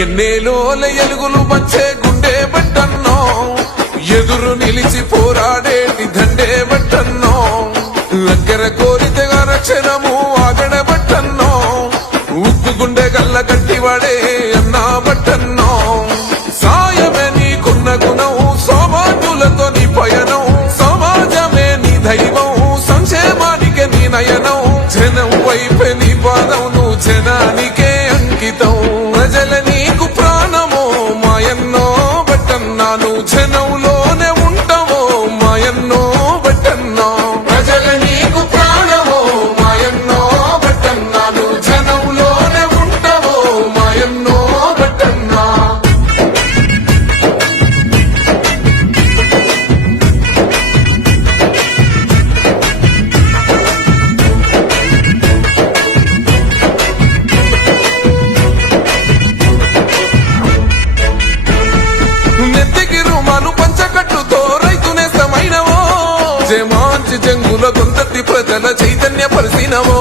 ఎన్నేలోల ఎలుగులు వచ్చే గుండె బట్టన్నో ఎదురు నిలిచి పోరాడేటి దండే బట్టన్నో అక్కర కోరితగా రక్షణము ఆగడ బట్టన్నో ఉక్కు గుండె గల్ల కట్టివాడే అన్నా బట్టన్నో సాయమే నీకున్న గుణం సౌభాగ్యులతో నీ పయనం సమాజమే నీ దైవం సంక్షేమానికే నీ నయనం జనం వైపే నీ పాదం నువ్వు జనానికే అంకితం ప్రజల నీకు ప్రాణమో మాయన్నో బట్టన్నా నువ్వు జనంలోనే ఉంటావో మాయన్నో బట్టన్నా ప్రజల నీకు ప్రాణమో మాయన్నో బట్టన్నా నువ్వు జనంలోనే ఉంటావో మాయన్నో బట్టన్నా పంచకట్టుతో రైతునే సమైనవో జమాంచి జంగుల గొంతెత్తి ప్రజల చైతన్య పరిసినవో